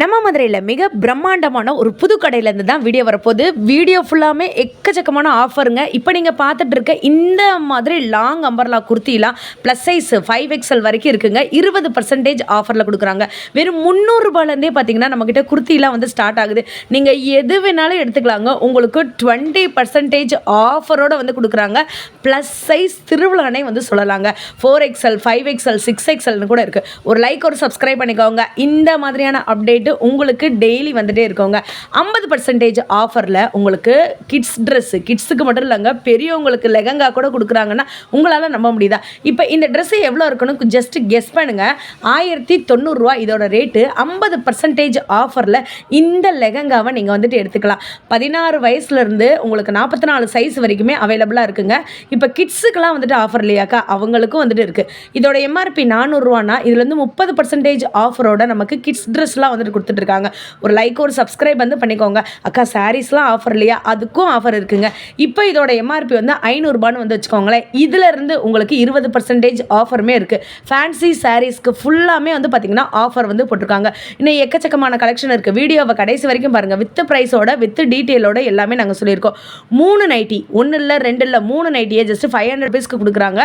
நம்ம மதுரையில் மிக பிரம்மாண்டமான ஒரு புது கடையிலேருந்து தான் வீடியோ வரப்போகுது. வீடியோ ஃபுல்லாமே எக்கச்சக்கமான ஆஃபருங்க. இப்போ நீங்கள் பார்த்துட்டு இருக்க இந்த மாதிரி லாங் அம்பர்லா குர்த்திலாம் ப்ளஸ் சைஸ் 5XL வரைக்கும் இருக்குங்க. 20% ஆஃபரில் கொடுக்குறாங்க. வெறும் 300 ரூபாயிலேருந்தே பார்த்தீங்கன்னா நம்மக்கிட்ட குர்த்திலாம் வந்து ஸ்டார்ட் ஆகுது. நீங்கள் எது வேணாலும் எடுத்துக்கலாங்க. உங்களுக்கு 20% ஆஃபரோடு வந்து கொடுக்குறாங்க. ப்ளஸ் சைஸ் திருவிழானே வந்து சொல்லலாங்க. 4XL 5XL 6XLனு கூட இருக்குது. ஒரு லைக் ஒரு சப்ஸ்கிரைப் பண்ணிக்கோங்க. இந்த மாதிரியான அப்டேட் உங்களுக்கு டெய்லி வந்துட்டே இருக்கோங்க. 50% ஆஃபரில் உங்களுக்கு கிட்ஸுக்கு மட்டும் இல்லைங்க, பெரியவங்களுக்கு லெகங்கா கூட கொடுக்குறாங்கன்னா உங்களால் நம்ப முடியுதா? இப்போ இந்த ட்ரெஸ்ஸு எவ்வளோ இருக்குன்னு ஜஸ்ட் கெஸ் பண்ணுங்க. 1090 ரூபா இதோட ரேட்டு. 50% ஆஃபரில் இந்த லெகங்காவை நீங்கள் வந்துட்டு எடுத்துக்கலாம். 16 வயசுலேருந்து உங்களுக்கு 44 சைஸ் வரைக்குமே அவைலபிளாக இருக்குங்க. இப்போ கிட்ஸுக்கெல்லாம் வந்துட்டு ஆஃபர் இல்லையாக்கா, அவங்களுக்கும் வந்துட்டு இருக்குது. இதோட எம்ஆர்பி 400 ரூபானா இதுலேருந்து 30% ஆஃபரோட நமக்கு கிட்ஸ் ட்ரெஸ்லாம் வந்துட்டு கொடுத்துட்ருக்காங்க. ஒரு லைக் ஒரு சப்ஸ்கிரைப் வந்து பண்ணிக்கோங்க. அக்கா சாரீஸ்லாம் ஆஃபர் இல்லையா? அதுக்கும் ஆஃபர் இருக்குங்க. இப்போ இதோட எம்ஆர்பி வந்து 500 ரூபான்னு வந்து வச்சுக்கோங்களேன். இதிலிருந்து உங்களுக்கு 20% ஆஃபருமே இருக்குது. ஃபேன்சி சாரீஸ்க்கு ஃபுல்லாமே வந்து பார்த்திங்கன்னா ஆஃபர் வந்து போட்டிருக்காங்க. இன்னும் எக்கச்சக்கமான கலெக்ஷன் இருக்குது. வீடியோவை கடைசி வரைக்கும் பாருங்கள். வித் ப்ரைஸோட வித் டீட்டெயிலோட எல்லாமே நாங்கள் சொல்லியிருக்கோம். 3 நைட்டி, 1 இல்லை 2 இல்லை 3 நைட்டியை ஜஸ்ட் 500 ருபீஸ்க்கு கொடுக்குறாங்க.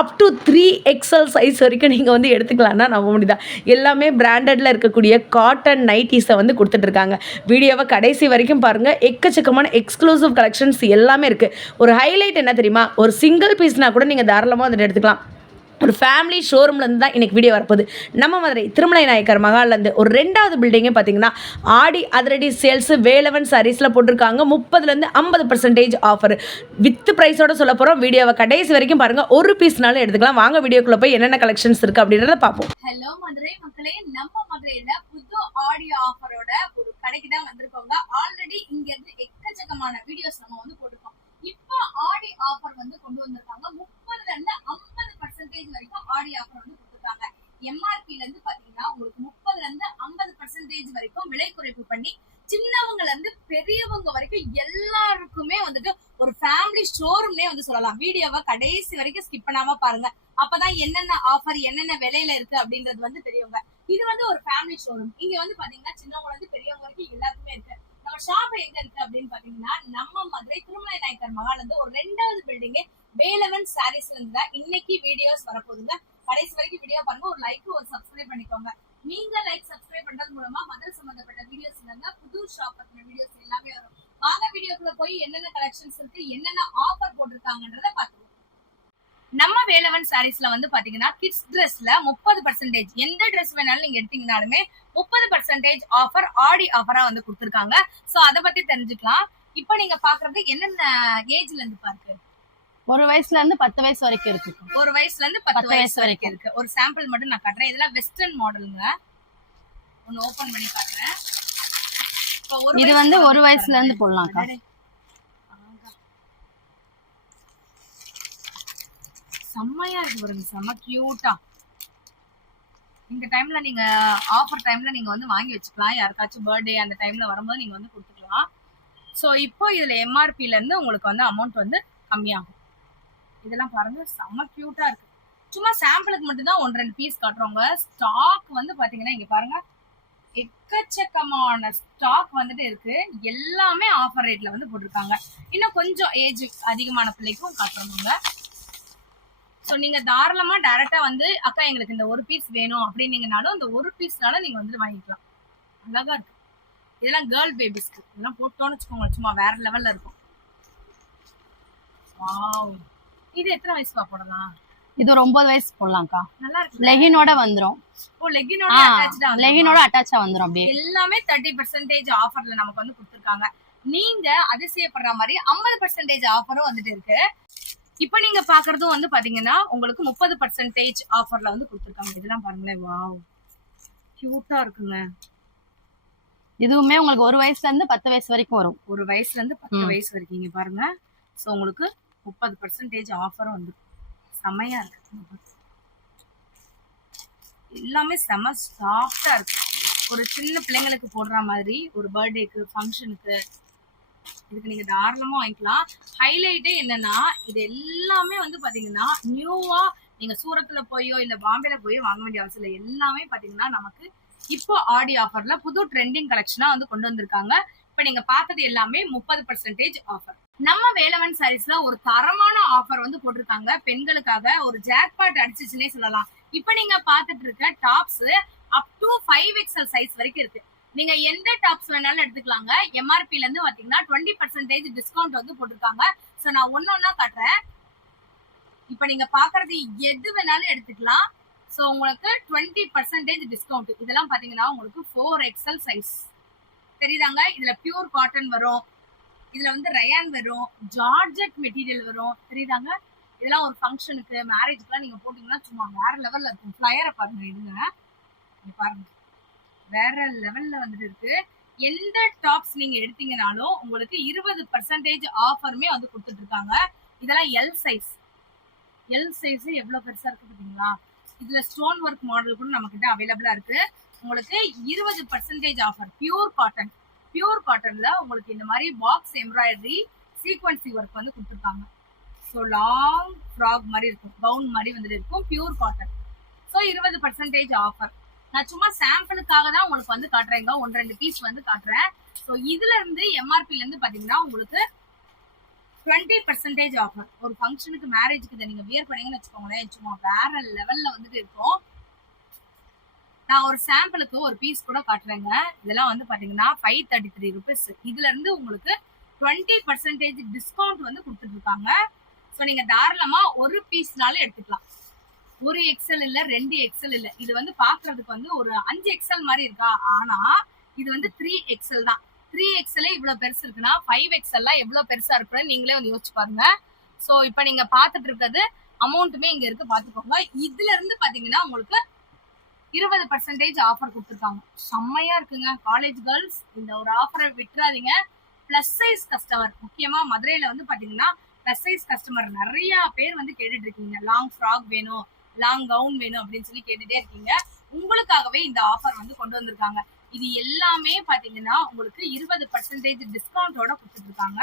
அப் டு 3XL சைஸ் வரைக்கும் நீங்கள் வந்து எடுத்துக்கலாம்னா நம்ப முடியுதா? எல்லாமே பிராண்டடில் இருக்கக்கூடிய காட்டன் நைட்டிஸை வந்து கொடுத்துட்ருக்காங்க. வீடியோவை கடைசி வரைக்கும் பாருங்கள். எக்கச்சக்கமான எக்ஸ்க்ளூசிவ் கலெக்ஷன்ஸ் எல்லாமே இருக்குது. ஒரு ஹைலைட் என்ன தெரியுமா? ஒரு சிங்கிள் பீஸ்னால் கூட நீங்கள் தாராளமாக வந்துட்டு எடுத்துக்கலாம். ஒரு ஃபேமிலி ஷோரூம்லேருந்து தான் இன்றைக்கி வீடியோ வரப்போகுது. நம்ம மதுரை திருமலை நாயக்கர் மகால்லேருந்து ஒரு 2வது பில்டிங்கே பார்த்தீங்கன்னா ஆடி அதிரடி சேல்ஸு வேலவன் சாரீஸில் போட்டிருக்காங்க. 30% 50% ஆஃபர் வித் ப்ரைஸோடு சொல்ல போகிறோம். வீடியோவை கடைசி வரைக்கும் பாருங்கள். ஒரு பீஸ்னாலும் எடுத்துக்கலாம். வாங்க வீடியோக்குள்ளே போய் என்னென்ன கலெக்ஷன்ஸ் இருக்குது அப்படின்றத பார்ப்போம். ஹலோ மதுரை மக்களே, நம்ம மதுரையில் புது ஆடி ஆஃபரோட ஒரு கடைக்கு தான் வந்திருக்கோங்க. ஆல்ரெடி இங்கேருந்து எக்கச்சக்கமான வீடியோஸ் நம்ம வந்து போட்டிருக்கோம். இப்போ ஆடி ஆஃபர் வந்து கொண்டு வந்திருக்காங்க. 30% 50% வரைக்கும் ஆடி ஆஃபர் வந்து கொடுத்துருக்காங்க. எம்ஆர்பில இருந்து பாத்தீங்கன்னா உங்களுக்கு 30% 50% வரைக்கும் விலை குறைப்பு பண்ணி சின்னவங்கல இருந்து பெரியவங்க வரைக்கும் எல்லாருக்குமே வந்துட்டு ஒரு ஃபேமிலி ஷோரூம்னே வந்து சொல்லலாம். வீடியோவை கடைசி வரைக்கும் ஸ்கிப் பண்ணாம பாருங்க. அப்பதான் என்னென்ன ஆஃபர் என்னென்ன விலையில இருக்கு அப்படின்றது வந்து தெரியுங்க. இது வந்து ஒரு ஃபேமிலி ஷோரூம். இங்க வந்து பாத்தீங்கன்னா சின்னவங்க இருந்து பெரியவங்க வரைக்கும் எல்லாருக்குமே இருக்கு. நம்ம ஷாப் எங்க இருக்கு அப்படின்னு பாத்தீங்கன்னா நம்ம மதுரை திருமலை நாயக்கர் மகால் இருந்து ஒரு 2வது பில்டிங்கே வேலவன் சாரீஸ்ல இருந்து தான் இன்னைக்கு வீடியோஸ் வரப்போகுதுங்க. கடைசி வரைக்கும் வீடியோ பாருங்க. ஒரு லைக் ஒரு சப்ஸ்கிரைப் பண்ணிக்கோங்க. நீங்க லைக் சப்ஸ்கிரைப் பண்றது மூலமா மதுரை சம்பந்தப்பட்ட வீடியோஸ் இல்லைங்க, புது ஷாப் பத்தின வீடியோஸ் எல்லாமே வரும். வாங்க வீடியோக்குள்ள போய் என்னென்ன கலெக்ஷன்ஸ் இருக்கு, என்னென்ன ஆஃபர் போட்டிருக்காங்கன்றத பாத்துருவோம். நம்ம வேலவன் சாரீஸ்ல வந்து பாத்தீங்கன்னா கிட்ஸ் ட்ரெஸ்ல 30% எந்த ட்ரெஸ் வேணாலும் நீங்க எடுத்தீங்கனாலுமே 30% ஆஃபர் ஆடி ஆஃபரா வந்து கொடுத்துருக்காங்க. சோ அதை பத்தி தெரிஞ்சுக்கலாம். இப்போ நீங்க பாக்குறது என்னென்ன ஏஜ்ல இருந்து பாருக்கு? 1 வயசுல இருந்து 10 வயசு வரைக்கும் இருக்கு. 1 வயசுல இருந்து 10 வயசு வரைக்கும் இருக்கு. ஒரு சாம்பிள் மட்டும் நான் காட்டுறேன். இதெல்லாம் வெஸ்டர்ன் மாடலுங்க. ஒன்னு ஓபன் பண்ணி காட்டுறேன். இது வந்து 1 வயசுல இருந்து போடலாம். செம்மையா இருக்கு பாருங்க, செம்ம கியூட்டா. இந்த டைம்ல நீங்க ஆஃபர் டைம்ல நீங்க வந்து வாங்கி வச்சுக்கலாம். யாருக்காச்சும் பர்த்டே அந்த டைம்ல வரும்போது நீங்க வந்து கொடுத்துக்கலாம். ஸோ இப்போ இதுல எம்ஆர்பில இருந்து உங்களுக்கு வந்து அமௌண்ட் வந்து கம்மியாகும். இதெல்லாம் பாருங்க, செம்ம கியூட்டா இருக்கு. சும்மா சாம்பிளுக்கு மட்டும் தான் 1-2 பீஸ் காட்டுறோங்க. ஸ்டாக் வந்து பாத்தீங்கன்னா இங்க பாருங்க, எக்கச்சக்கமான ஸ்டாக் வந்துட்டு இருக்கு. எல்லாமே ஆஃபர் ரேட்ல வந்து போட்டிருக்காங்க. இன்னும் கொஞ்சம் ஏஜ் அதிகமான பிள்ளைக்கும் காட்டுறோங்க. ஸோ நீங்க தாராளமா டைரக்டா வந்து அக்கா எங்களுக்கு இந்த ஒரு பீஸ் வேணும் அப்படின்னீங்கனாலும் இந்த ஒரு பீஸ்னால நீங்க வந்து வாங்கிக்கலாம். அழகா இருக்கு. இதெல்லாம் கேர்ள் பேபிஸ்க்கு. இதெல்லாம் போட்டோன்னு வச்சுக்கோங்க, சும்மா வேற லெவல்ல இருக்கும். வாவ், இது எத்தனை வயசுக்கு போடலாம்? இது ஒரு 9 வயசு போடலாம்க்கா. நல்லா இருக்கு. லெகினோட வந்துரும். ஓ, லெகினோட அட்டாச்சா வந்துரும். அப்படியே எல்லாமே 30% ஆஃபர்ல நமக்கு வந்து கொடுத்துருக்காங்க. நீங்க அதிசயப்படுற மாதிரி 50% ஆஃபரும் வந்துட்டு இருக்கு. இப்போ நீங்க பாக்குறதும் வந்து பாத்தீங்கன்னா உங்களுக்கு 30% ஆஃபர்ல வந்து கொடுத்துருக்காங்க. இதெல்லாம் பாருங்களேன், வாவ் கியூட்டா இருக்குங்க. இதுவுமே உங்களுக்கு 1 வயசுல இருந்து 10 வயசு வரைக்கும் வரும். 1 வயசுல இருந்து 10 வயசு வரைக்கும் இங்க பாருங்க. ஸோ உங்களுக்கு 30% ஆஃபரும் வந்து செம்மையா இருக்கு. எல்லாமே செம சாஃப்டா இருக்கு. ஒரு சின்ன பிள்ளைங்களுக்கு போடுற மாதிரி ஒரு பர்த்டேக்கு ஃபங்க்ஷனுக்கு இதுக்கு நீங்க தாராளமா வாங்கிக்கலாம். ஹைலைட்டே என்னன்னா இது எல்லாமே வந்து பாத்தீங்கன்னா நியூவா நீங்க சூரத்துல போயோ இல்ல பாம்பேல போயோ வாங்க வேண்டிய அவசியம் இல்லை. எல்லாமே பாத்தீங்கன்னா நமக்கு இப்போ ஆடி ஆஃபர்ல புது ட்ரெண்டிங் கலெக்ஷனா வந்து கொண்டு வந்திருக்காங்க. இப்ப நீங்க பார்த்தது எல்லாமே 30% ஆஃபர். நம்ம வேலவன் சாரீஸ்ல ஒரு தரமான ஆஃபர் வந்து போட்டிருக்காங்க. பெண்களுக்காக ஒரு ஜாக்பாட் அடிச்சுச்சுன்னே சொல்லலாம். இப்ப நீங்க பார்த்துட்டு இருக்க tops up to 5XL size வரைக்கும் இருக்கு. நீங்க எந்த டாப்ஸ் வேணாலும் எடுத்துக்கலாங்க. எம்ஆர்பில இருந்து பாத்தீங்கன்னா 20% டிஸ்கவுண்ட் வந்து போட்டிருக்காங்க. சோ நான் ஒன்னொன்னா காட்டுறேன். இப்ப நீங்க பாக்குறது எது வேணாலும் எடுத்துக்கலாம். சோ உங்களுக்கு 20% டிஸ்கவுண்ட். இதெல்லாம் பாத்தீங்கன்னா உங்களுக்கு 4XL சைஸ் தெரியுதாங்க. இதுல பியூர் காட்டன் வரும், இதுல வந்து ரயான் வரும், ஜார்ஜெட் மெட்டீரியல் வரும் தெரியுதாங்க. இதெல்லாம் ஒரு ஃபங்க்ஷனுக்கு மேரேஜ்க்குலாம் நீங்க போட்டீங்கன்னா சும்மா வேற லெவல்ல இருக்கும். ஃபிளையரை பாருங்க, இதுங்க பாருங்க வேற லெவல்ல வந்துட்டு இருக்கு. எந்த டாப்ஸ் நீங்க எடுத்தீங்கனாலும் உங்களுக்கு 20% ஆஃபருமே வந்து கொடுத்துட்டு இருக்காங்க. இதெல்லாம் எல் சைஸ் எவ்வளவு பெருசா இருக்கு பாத்தீங்களா. இதுல ஸ்டோன் ஒர்க் மாடல் கூட நம்ம கிட்ட அவைலபிளா இருக்கு. உங்களுக்கு 20% ஆஃபர். பியூர் காட்டன்ல உங்களுக்கு இந்த மாதிரி பாக்ஸ் எம்ப்ராய்டரி சீக்வன்சி ஒர்க் வந்து கொடுத்துருக்காங்க. ஸோ லாங் ஃப்ராக் மாதிரி இருக்கும், கவுன் மாதிரி வந்துட்டு இருக்கும், பியூர் காட்டன். So 20% offer. நான் சும்மா சாம்பிளுக்காக தான் உங்களுக்கு வந்து காட்டுறேங்க, 1-2 பீஸ் வந்து காட்டுறேன். ஸோ இதுல இருந்து எம்ஆர்பில இருந்து பாத்தீங்கன்னா உங்களுக்கு 20% ஆஃபர். ஒரு ஃபங்க்ஷனுக்கு மேரேஜுக்கு இதை நீங்க வியர் பண்ணீங்கன்னு வச்சுக்கோங்களேன், சும்மா வேற லெவல்ல வந்துட்டு இருக்கும். நான் ஒரு சாம்பிளுக்கு ஒரு பீஸ் கூட காட்டுறேங்க. இதெல்லாம் வந்து பாத்தீங்கன்னா 533 rupees. இதுல இருந்து உங்களுக்கு 20% டிஸ்கவுண்ட் வந்து கொடுத்துட்டு இருக்காங்க. ஸோ நீங்க தாராளமா ஒரு பீஸ்னாலும் எடுத்துக்கலாம். 1XL இல்ல, 2XL இல்ல. இது வந்து பாக்குறதுக்கு வந்து ஒரு 5XL மாதிரி இருக்கா, ஆனா இது வந்து 3XL தான். 3XL இவ்வளவு பெருசு இருக்குன்னா 5XL எவ்வளவு பெருசா இருக்குன்னு நீங்களே வந்து யோசிச்சு பாருங்க. சோ இப்ப நீங்க பாத்துட்டு இருக்கிறது அமௌண்ட்டுமே இங்க இருக்கு, பாத்துக்கோங்க. இதுல இருந்து பாத்தீங்கன்னா உங்களுக்கு 20% ஆஃபர் கொடுத்துருக்காங்க. செம்மையா இருக்குங்க. காலேஜ் கேர்ள்ஸ் இந்த ஒரு ஆஃபரை விட்டுறாதீங்க. பிளஸ் சைஸ் கஸ்டமர், முக்கியமா மதுரையில வந்து பாத்தீங்கன்னா பிளஸ் சைஸ் கஸ்டமர் நிறைய பேர் வந்து கேட்டுட்டு இருக்கீங்க. லாங் ஃப்ராக் வேணும், லாங் கவுன் வேணும் அப்படின்னு சொல்லி கேட்டுட்டே இருக்கீங்க. உங்களுக்காகவே இந்த ஆஃபர் வந்து கொண்டு வந்திருக்காங்க. இது எல்லாமே பாத்தீங்கன்னா உங்களுக்கு 20% டிஸ்கவுண்டோட கொடுத்துட்டு இருக்காங்க.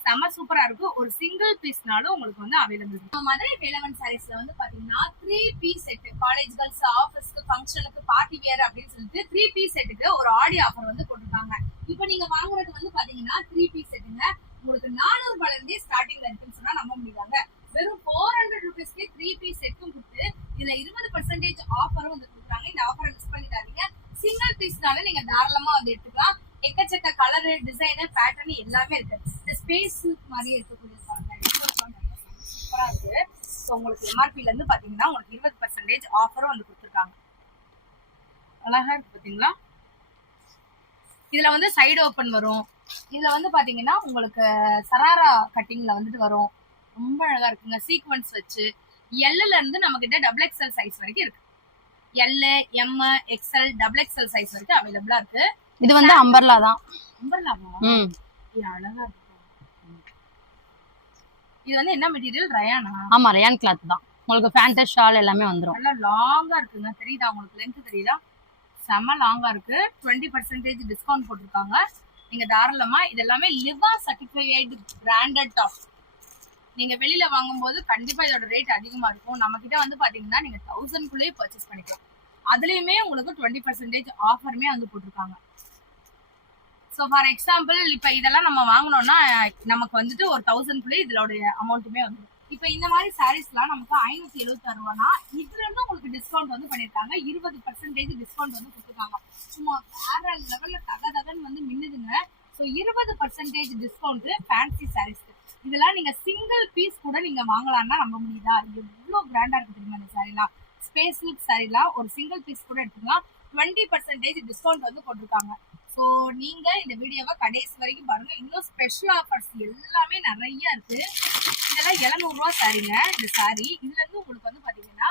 செம சூப்பரா இருக்கு. ஒரு சிங்கிள் பீஸ்னாலும் உங்களுக்கு வந்து அவைலபிள் இருக்கு. மதுரை வேலவன் சாரீஸ்ல வந்து பாத்தீங்கன்னா 3 பீஸ் செட், காலேஜ் கேர்ள்ஸ், ஆபீஸ்க்கு, ஃபங்க்ஷனுக்கு, பார்ட்டி வேர் அப்படின்னு சொல்லிட்டு 3 பீஸ் செட்டுக்கு ஒரு ஆடி ஆஃபர் வந்து போட்டிருக்காங்க. இப்போ நீங்க வாங்குறது வந்து பாத்தீங்கன்னா 3 பீஸ் செட்டுங்க. உங்களுக்கு 400 ரூபாயில இருந்தே ஸ்டார்டிங்ல இருக்குன்னு சொன்னா நம்ப முடியாங்க. வெறும் 400 rupeesக்கு 3 பீஸ் செட்டும் கொடுத்து இதுல 20% ஆஃபரும் வந்து கொடுக்குறாங்க. இந்த ஆஃபரை மிஸ் பண்ணிடாதீங்க. சிங்கிள் பீஸ்னால நீங்க தாராளமா வந்து எடுத்துக்கலாம். எக்கச்சக்க கலரு, டிசைனு, பேட்டர்ன் எல்லாமே இருக்கு. இந்த ஸ்பேஸ் மாதிரி இருக்கக்கூடிய சூப்பரா இருக்கு. ஸோ உங்களுக்கு எம்ஆர்பில இருந்து பாத்தீங்கன்னா உங்களுக்கு 20% ஆஃபரும் வந்து கொடுத்துருக்காங்க. அழகா இருக்கு பாத்தீங்களா. இதுல வந்து சைடு ஓப்பன் வரும். இதுல வந்து பாத்தீங்கன்னா உங்களுக்கு சராரா கட்டிங்ல வந்துட்டு வரும். ரொம்ப அழகா இருக்குங்க. சீக்வன்ஸ் வச்சு எல்ல இருந்து நம்ம கிட்ட XXL சைஸ் வரைக்கும் இருக்கு. L, M, XL, XXL size வரைக்கும் அவைலபிளா இருக்கு. இது வந்து அம்பர்லா தான். அம்பர்லாவா? இது அழகா இருக்கு. இது வந்து என்ன மெட்டீரியல்? ரயானா? ஆமா, ரயான் கிளாத் தான். உங்களுக்கு ஃபேண்டஸ் ஷால் எல்லாமே வந்துரும். நல்லா லாங்கா இருக்குங்க. தெரியுதா உங்களுக்கு? லென்த் தெரியுதா? செம லாங்கா இருக்கு. 20% டிஸ்கவுண்ட் போட்டிருக்காங்க. நீங்க தாராளமா இதெல்லாமே லிவா சர்டிஃபைடு பிராண்டட் டாப். நீங்க வெளியில வாங்கும்போது கண்டிப்பா இதோட ரேட் அதிகமா இருக்கும். நம்ம கிட்ட வந்து பாத்தீங்கன்னா நீங்க 1000 பர்ச்சேஸ் பண்ணிக்கலாம். அதுலயுமே உங்களுக்கு 20% ஆஃபருமே வந்து போட்டிருக்காங்க. ஸோ ஃபார் எக்ஸாம்பிள் இப்போ இதெல்லாம் நம்ம வாங்கினோம்னா நமக்கு வந்துட்டு ஒரு 1000 இதோட அமௌண்ட்டுமே வந்துடும். இப்போ இந்த மாதிரி சாரீஸ்லாம் நமக்கு 576 ரூபானா இதுல இருந்து உங்களுக்கு டிஸ்கவுண்ட் வந்து பண்ணிருக்காங்க. 20% டிஸ்கவுண்ட் வந்து கொடுத்துருக்காங்க. சும்மா வேற லெவல்ல தகன்னு வந்து மின்னுதுங்க. ஸோ 20% டிஸ்கவுண்ட் ஃபேன்சி சாரீஸ்க்கு. இதெல்லாம் நீங்க சிங்கிள் பீஸ் கூட நீங்க வாங்கலாம்னா நம்ப முடியுதா? எவ்வளோ பிராண்டா இருக்கு தெரியுமா இந்த சாரீலாம். ஸ்பேஸ் சில்க் சாரீலாம் ஒரு சிங்கிள் பீஸ் கூட எடுத்துக்கலாம். 20% டிஸ்கவுண்ட் வந்து போட்டிருக்காங்க. ஸோ நீங்க இந்த வீடியோவை கடைசி வரைக்கும் பாருங்க. இன்னும் ஸ்பெஷல் ஆஃபர்ஸ் எல்லாமே நிறைய இருக்கு. இதெல்லாம் 700 ரூபா சாரீங்க. இந்த சாரீ இதுல இருந்து உங்களுக்கு வந்து பாத்தீங்கன்னா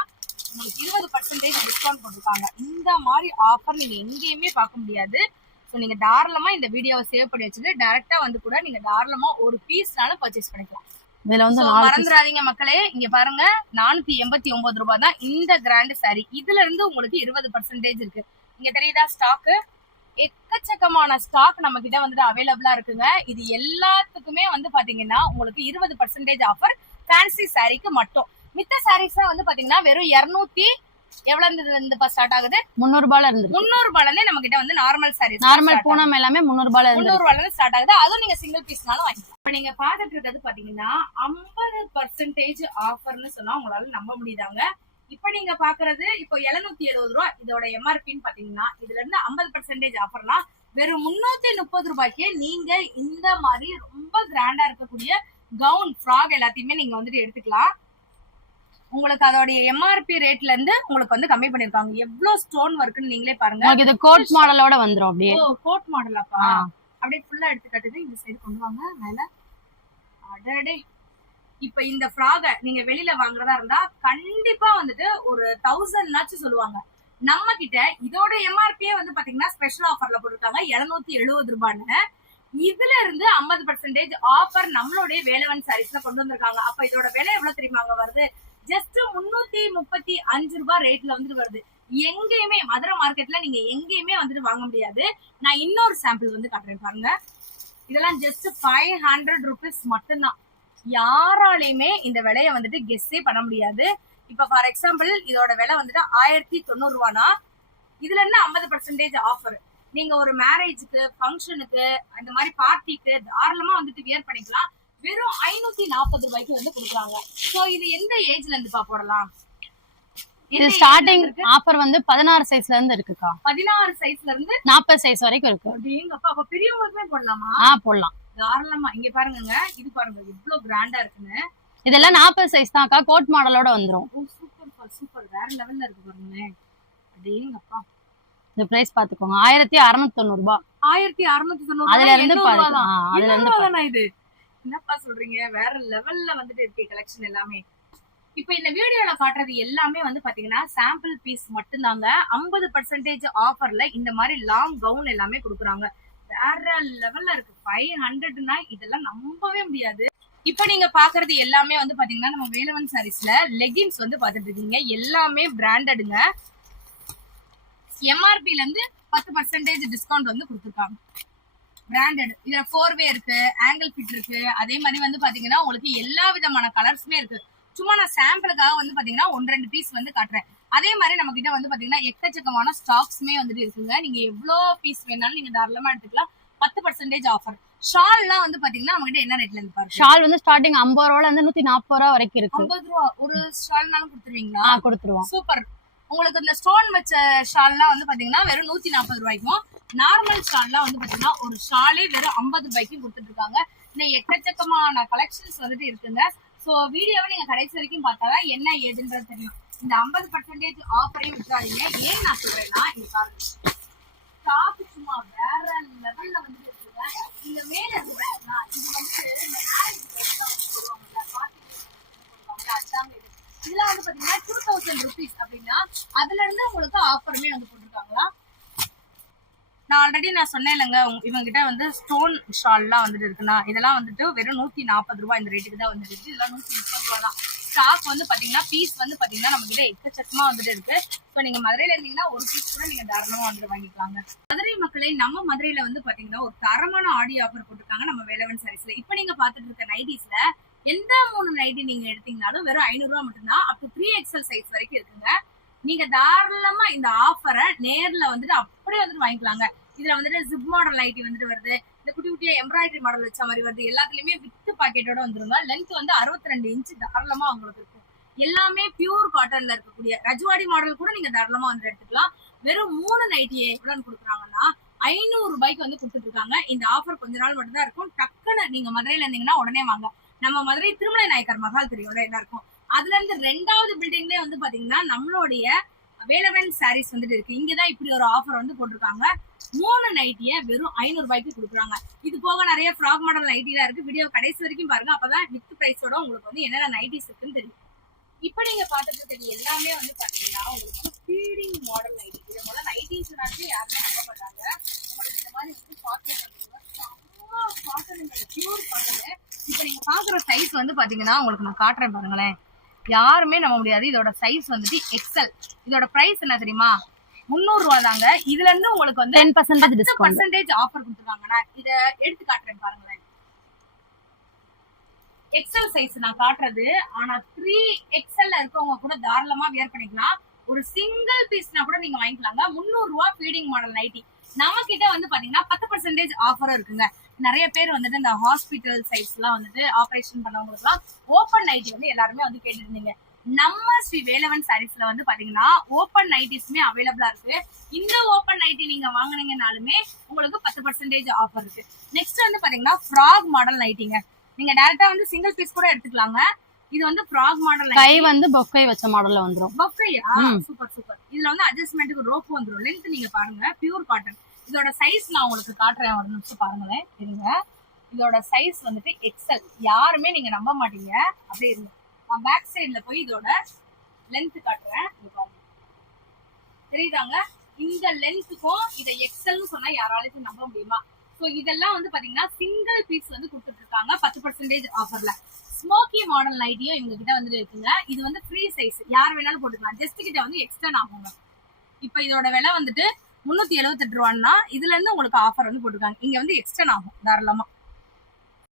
உங்களுக்கு 20% டிஸ்கவுண்ட் போட்டிருக்காங்க. இந்த மாதிரி ஆஃபர் நீங்க எங்கேயுமே பார்க்க முடியாது. ஸோ நீங்க தாராளமா இந்த வீடியோவை சேவ் பண்ணி வச்சுட்டு டைரக்டா வந்து கூட நீங்க தாராளமா ஒரு பீஸ்னாலும் பர்ச்சேஸ் பண்ணிக்கலாம். இதுல வந்து மறந்துடாதீங்க மக்களே, இங்க பாருங்க 489 ரூபாய் தான் இந்த கிராண்ட் சாரீ. இதுல இருந்து உங்களுக்கு 20% இருக்கு. இங்க தெரியுதா ஸ்டாக்கு? எக்கச்சக்கமான ஸ்டாக் நம்ம கிட்ட வந்துட்டு அவைலபிளா இருக்குங்க. இது எல்லாத்துக்குமே வந்து பாத்தீங்கன்னா உங்களுக்கு 20% ஆஃபர் ஃபேன்சி சாரீக்கு மட்டும். மித்த சாரீஸ் வந்து பாத்தீங்கன்னா வெறும் 200 எவ்வளவு இருந்து ஸ்டார்ட் ஆகுது? 300 ரூபாயில இருந்து 300 ரூபாயில இருந்தே நம்ம கிட்ட வந்து நார்மல் சாரீஸ் நார்மல் பூனம் எல்லாமே 300 ரூபாயில இருந்து 300 ரூபாயில இருந்து ஸ்டார்ட் ஆகுது. அதுவும் நீங்க சிங்கிள் பீஸ்னாலும் வாங்கிக்கலாம். இப்ப நீங்க பாத்துட்டு இருக்கிறது பாத்தீங்கன்னா 50% ஆஃபர்னு சொன்னா உங்களால நம்ப முடியுதாங்க. இப்ப நீங்க பாக்குறது இப்போ 770 ரூபாய் இதோட எம்ஆர்பின்னு பாத்தீங்கன்னா இதுல இருந்து 50% ஆஃபர்னா வெறும் 330 ரூபாய்க்கு நீங்க இந்த மாதிரி ரொம்ப கிராண்டா இருக்கக்கூடிய கவுன் ஃப்ராக் எல்லாத்தையுமே நீங்க வந்துட்டு எடுத்துக்கலாம். உங்களுக்கு அதோடைய எம்ஆர்பி ரேட்ல இருந்து உங்களுக்கு வந்து கம்மி பண்ணிருக்காங்க. எவ்வளவு ஸ்டோன் ஒர்க்னு நீங்களே பாருங்க. இது கோட் மாடலோட வந்துரும். அப்படியே கோட் மாடலாப்பா? அப்படியே ஃபுல்லா எடுத்து கட்டுது. இந்த சைடு கொண்டு வாங்க மேல. அடடே, இப்ப இந்த ஃப்ராக நீங்க வெளியில வாங்குறதா இருந்தா கண்டிப்பா வந்துட்டு ஒரு 1000 சொல்லுவாங்க. நம்ம கிட்ட இதோட எம்ஆர்பியே வந்து பாத்தீங்கன்னா ஸ்பெஷல் ஆஃபர்ல போட்டிருக்காங்க 770 ரூபான்னு. இதுல இருந்து 50% ஆஃபர் நம்மளுடைய வேலவன் சாரீஸ்ல கொண்டு வந்திருக்காங்க. அப்ப இதோட விலை எவ்வளவு தெரியுமாங்க வருது? ஜஸ்ட் 335 ரூபாய் ரேட்ல வந்துட்டு வருது. எங்கேயுமே மதுரை மார்க்கெட்ல நீங்க எங்கேயுமே வந்துட்டு வாங்க முடியாது. நான் இன்னொரு சாம்பிள் வந்து காட்டுறேன் பாருங்க. இதெல்லாம் ஜஸ்ட் 500 ருபீஸ் மட்டும்தான். யாராலையுமே இந்த விலைய வந்துட்டு கெஸ்ஸே பண்ண முடியாது. இப்ப ஃபார் எக்ஸாம்பிள் இதோட விலை வந்துட்டு 1090 ரூபானா இதுல இருந்து 50% ஆஃபர். நீங்க ஒரு மேரேஜுக்கு, ஃபங்க்ஷனுக்கு, அந்த மாதிரி பார்ட்டிக்கு தாராளமா வந்துட்டு வியர் பண்ணிக்கலாம். வெறும் 540 ரூபாய்க்கு வந்து கொடுக்குறாங்க. சோ இது எந்த ஏஜ்ல இருந்து போடலாம்? இது ஸ்டார்டிங் ஆஃபர் வந்து 16 சைஸ்ல இருந்து இருக்குக்கா. 16 சைஸ்ல இருந்து 40 சைஸ் வரைக்கும் இருக்கு. அப்படிங்கப்பா, அப்ப பெரியவங்களுக்குமே போடலாமா? போடலாம் தாராளமா. இங்க பாருங்க, இது பாருங்க இவ்ளோ கிராண்டா இருக்குன்னு. இதெல்லாம் 40 சைஸ் தான்க்கா. கோட் மாடலோட வந்துரும். சூப்பர் சூப்பர், வேற லெவல்ல இருக்கு பாருங்க. அப்படிங்கப்பா, இந்த பிரைஸ் பாத்துக்கோங்க. 1690 ரூபாய். 1690. அதுல இருந்து அதுல இருந்து இது என்னப்பா சொல்றீங்க? வேற லெவல்ல வந்துட்டு இருக்கு கலெக்ஷன் எல்லாமே. இப்ப இந்த வீடியோல காட்டுறது எல்லாமே வந்து பாத்தீங்கன்னா சாம்பிள் பீஸ் மட்டும்தாங்க. 50% ஆஃபர்ல இந்த மாதிரி லாங் கவுன் எல்லாமே கொடுக்குறாங்க. வேற லெவல்ல இருக்கு. 500னா இதெல்லாம் நம்பவே முடியாது. இப்ப நீங்க பாக்குறது எல்லாமே வந்து பாத்தீங்கன்னா நம்ம வேலவன் சாரீஸ்ல லெகின்ஸ் வந்து பாத்துட்டு இருக்கீங்க. எல்லாமே பிராண்டடுங்க. எம்ஆர்பில இருந்து 10% டிஸ்கவுண்ட் வந்து கொடுத்துருக்காங்க. பிராண்டட். இதுல 4வே இருக்கு, ஆங்கிள் ஃபிட் இருக்கு. அதே மாதிரி வந்து பாத்தீங்கன்னா உங்களுக்கு எல்லா விதமான கலர்ஸுமே இருக்கு. சும்மா நான் சாம்பிளுக்காக வந்து பாத்தீங்கன்னா 1-2 பீஸ் வந்து காட்டுறேன். அதே மாதிரி நம்ம கிட்ட வந்து பாத்தீங்கன்னா எக்கச்சக்கமான ஸ்டாக்ஸ்மே வந்துட்டு இருக்குங்க. நீங்க எவ்வளவு பீஸ் வேணாலும் நீங்க தாராளமா எடுத்துக்கலாம். 10% ஆஃபர். ஷால்லாம் வந்து பாத்தீங்கன்னா நம்ம கிட்ட என்ன ரேட்ல இருந்து பாருங்க. ஷால் வந்து ஸ்டார்டிங் 50 ரூபாயில இருந்து 140 ரூபாய் வரைக்கும் இருக்கு. 50 ரூபா ஒரு ஷால்னாலும் கொடுத்துருவீங்களா? கொடுத்துருவோம். சூப்பர். உங்களுக்கு இந்த ஸ்டோன் வச்ச ஷால்லாம் வந்து பாத்தீங்கன்னா வெறும் 140 ரூபாய்க்கும், நார்மல் ஷால்லாம் வந்து பாத்தீங்கன்னா ஒரு ஷாலே வெறும் 50 ரூபாய்க்கும் கொடுத்துட்டு இருக்காங்க. இன்னும் எக்கச்சக்கமான கலெக்ஷன்ஸ் வந்துட்டு இருக்குங்க. சோ வீடியோவை நீங்க கடைசி வரைக்கும் பார்த்தாதான் என்ன ஏதுன்றது தெரியும். இந்த 50% ஆஃபரையும் விட்டுறாதீங்க. ஏன் நான் சொல்றேன்னா, இங்க பாருங்க, ஸ்டாக் சும்மா வேற லெவல்ல வந்து இருக்குங்க. இங்க மேல இருக்குன்னா இது வந்து இந்த மேரேஜ் சொல்லுவாங்கல்ல, பார்ட்டி அதாங்க இது. இதெல்லாம் வந்து பாத்தீங்கன்னா 2000 ருபீஸ் அப்படின்னா அதுல இருந்து உங்களுக்கு ஆஃபருமே வந்து போட்டிருக்காங்களா. நான் ஆல்ரெடி சொன்னேன் இல்லைங்க, இவங்க கிட்ட வந்து ஸ்டோன் ஷால்லாம் வந்துட்டு இருக்குன்னா இதெல்லாம் வந்துட்டு வெறும் 140 ரூபாய் இந்த ரேட்டுக்கு தான் வந்துட்டு இருக்கு. இதெல்லாம் 130 ரூபாய் தான். ஸ்டாக் வந்து பாத்தீங்கன்னா பீஸ் வந்து பாத்தீங்கன்னா நம்ம கிட்ட எக்கச்சக்கமா வந்துட்டு இருக்கு. ஸோ நீங்க மதுரையில இருந்தீங்கன்னா ஒரு பீஸ் கூட நீங்க தாராளமா வந்துட்டு வாங்கிக்கலாங்க. மதுரை மக்களே, நம்ம மதுரையில வந்து பாத்தீங்கன்னா ஒரு தரமான ஆடி ஆஃபர் போட்டிருக்காங்க நம்ம வேலவன் சாரீஸ்ல. இப்ப நீங்க பாத்துட்டு இருக்க நைட்டிஸ்ல எந்த 3 நைட்டி நீங்க எடுத்தீங்கனாலும் வெறும் 500 ரூபாய் மட்டும்தான். அப் டு 3XL சைஸ் வரைக்கும் இருக்குங்க. நீங்க தாராளமா இந்த ஆஃபரை நேர்ல வந்துட்டு அப்படியே வந்துட்டு வாங்கிக்கலாங்க. இதுல வந்துட்டு ஜிப் மாடல் நைட்டி வந்துட்டு வருது. இந்த குட்டி குட்டியா எம்ப்ராய்டரி மாடல் வச்ச மாதிரி வருது. எல்லாத்துலயுமே வித் பாக்கெட்டோட வந்துருங்க. லென்த் வந்து 62 இன்ச் தாராளமா உங்களுக்கு இருக்கும். எல்லாமே பியூர் காட்டன்ல இருக்கக்கூடிய ரஜ்வாடி மாடல் கூட நீங்க தாராளமா வந்து எடுத்துக்கலாம். வெறும் 3 நைட்டியை எவ்வளவு கொடுக்குறாங்கன்னா 500 ரூபாய்க்கு வந்து கொடுத்துட்டு இருக்காங்க. இந்த ஆஃபர் கொஞ்ச நாள் மட்டும் தான் இருக்கும். டக்குன்னு நீங்க மதுரையில இருந்தீங்கன்னா உடனே வாங்க. நம்ம மதுரை திருமலை நாயக்கர் மகால் தெரியும்ல எல்லாருக்கும், அதுல இருந்து 2வது பில்டிங்லயே வந்து பாத்தீங்கன்னா நம்மளுடைய வேலவன் சாரீஸ் வந்துட்டு இருக்கு. இங்கதான் இப்படி ஒரு ஆஃபர் வந்து போட்டிருக்காங்க. 3 நைட்டிய வெறும் 500 ரூபாய்க்கு கொடுக்குறாங்க. இது போக நிறைய ஃப்ராக் மாடல் நைட்டி தான் இருக்கு. வீடியோ கடைசி வரைக்கும் பாருங்க, அப்பதான் வித் பிரைஸோட உங்களுக்கு வந்து என்னென்ன நைட்டிஸ் இருக்குன்னு தெரியும். இப்ப நீங்க பாத்துட்டு இருக்கிறது எல்லாமே வந்து பாத்தீங்கன்னா உங்களுக்கு ஃபீடிங் மாடல் நைட்டி. இது முதல்ல நைட்டிஸ் யாருமே நம்ப மாட்டாங்க. உங்களுக்கு இந்த மாதிரி வந்து பாக்கெட் காட்டன், பியூர் காட்டன். இப்ப நீங்க பாக்குற சைஸ் வந்து பாத்தீங்கன்னா உங்களுக்கு நான் காட்டுறேன் பாருங்களேன். யாருமே நம்ப முடியாது. இதோட சைஸ் வந்துட்டு XL. இதோட பிரைஸ் என்ன தெரியுமா? 300 ரூபாய் தாங்க. இதுல இருந்து உங்களுக்கு வந்து 10% ஆஃபர் கொடுத்துருக்காங்க. நான் இத எடுத்து காட்டுறேன் பாருங்களேன். XL சைஸ் நான் காட்டுறது. ஆனா 3XL இருக்கவங்க கூட தாராளமா வியர் பண்ணிக்கலாம். ஒரு சிங்கிள் பீஸ்னா கூட நீங்க வாங்கிக்கலாங்க. 300 ரூபாய் ஃபீடிங் மாடல் நைட்டி. நம்ம கிட்ட வந்து பாத்தீங்கன்னா 10% ஆஃபரும் இருக்குங்க. நிறைய பேர் வந்துட்டு இந்த ஹாஸ்பிட்டல் சைட்ஸ் எல்லாம் வந்துட்டு ஆபரேஷன் பண்ணவங்களுக்கு எல்லாம் ஓப்பன் நைட்டி வந்து எல்லாருமே வந்து கேட்டு இருந்தீங்க. நம்ம ஸ்ரீ வேலவன் சாரீஸ்ல வந்து பாத்தீங்கன்னா ஓப்பன் நைட்டிஸ்மே அவைலபிளா இருக்கு. இந்த ஓப்பன் நைட்டி நீங்க வாங்குனீங்கனாலுமே உங்களுக்கு 10% ஆஃபர் இருக்கு. நெக்ஸ்ட் வந்து பாத்தீங்கன்னா ஃப்ராக் மாடல் நைட்டிங்க. நீங்க டைரக்டா வந்து சிங்கிள் பீஸ் கூட எடுத்துக்கலாங்க. இது வந்து ஃப்ராக் மாடல் கை வந்து பொக்கை வச்ச மாடல்ல வந்துரும். பொக்கையா? Super super. இதுல வந்து அட்ஜஸ்ட்மென்ட்க்கு ரோப் வந்துரும். லென்த் நீங்க பாருங்க, பியூர் காட்டன். இதோட சைஸ் நான் உங்களுக்கு காட்டுறேன், ஒரு நிமிஷம் பாருங்களேன். இருங்க. இதோட சைஸ் வந்துட்டு எக்ஸல். யாருமே நீங்க நம்ப மாட்டீங்க. அப்படியே இருங்க, நான் பேக் சைடுல போய் இதோட லென்த் காட்டுறேன். தெரியுதாங்க? இந்த லென்த்துக்கும் இதை எக்ஸல்னு சொன்னா யாராலையும் நம்ப முடியுமா? ஸோ இதெல்லாம் வந்து பாத்தீங்கன்னா சிங்கிள் பீஸ் வந்து கொடுத்துட்டு இருக்காங்க 10% ஆஃபர்ல. ஸ்மோக்கி மாடல் நைட்டியும் இவங்க கிட்ட வந்து இருக்குங்க. இது வந்து ஃப்ரீ சைஸ், யார் வேணாலும் போட்டுக்கலாம். ஜஸ்ட் கிட்ட வந்து எக்ஸ்டர்ன் ஆகுங்க. இப்போ இதோட விலை வந்துட்டு 378 ரூபான்னா இதுல இருந்து உங்களுக்கு ஆஃபர் வந்து போட்டுருக்காங்க. இங்க வந்து எக்ஸ்டர்ன் ஆகும் தாராளமா.